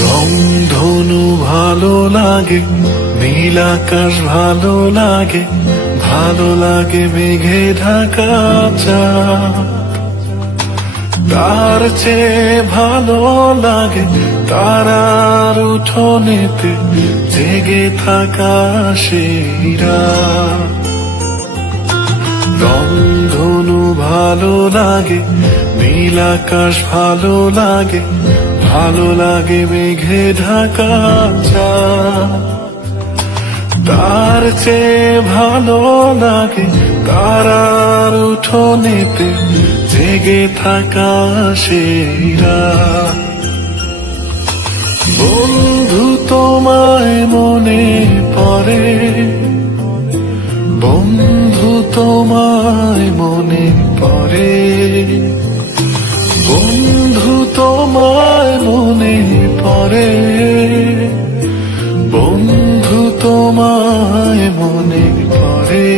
রংধনু ভালো লাগে, নীল আকাশ ভালো লাগে ভালো লাগে মেঘে ঢাকা চাঁদ। তার চেয়ে ভালো লাগে তারার উঠোনেতে জেগে থাকা রংধনু ভালো লাগে, নীল আকাশ ভালো লাগে ভালো লাগে মেঘে ঢাকা চাঁদ। তার চেয়ে ভালো লাগে তারার উঠোনেতে জেগে থাকা সেরা বন্ধু তোমায় মনে পড়ে, বন্ধু তোমায় পড়ে বন্ধু তোমায় মনে পড়ে। বন্ধু তোমায় মনে পড়ে।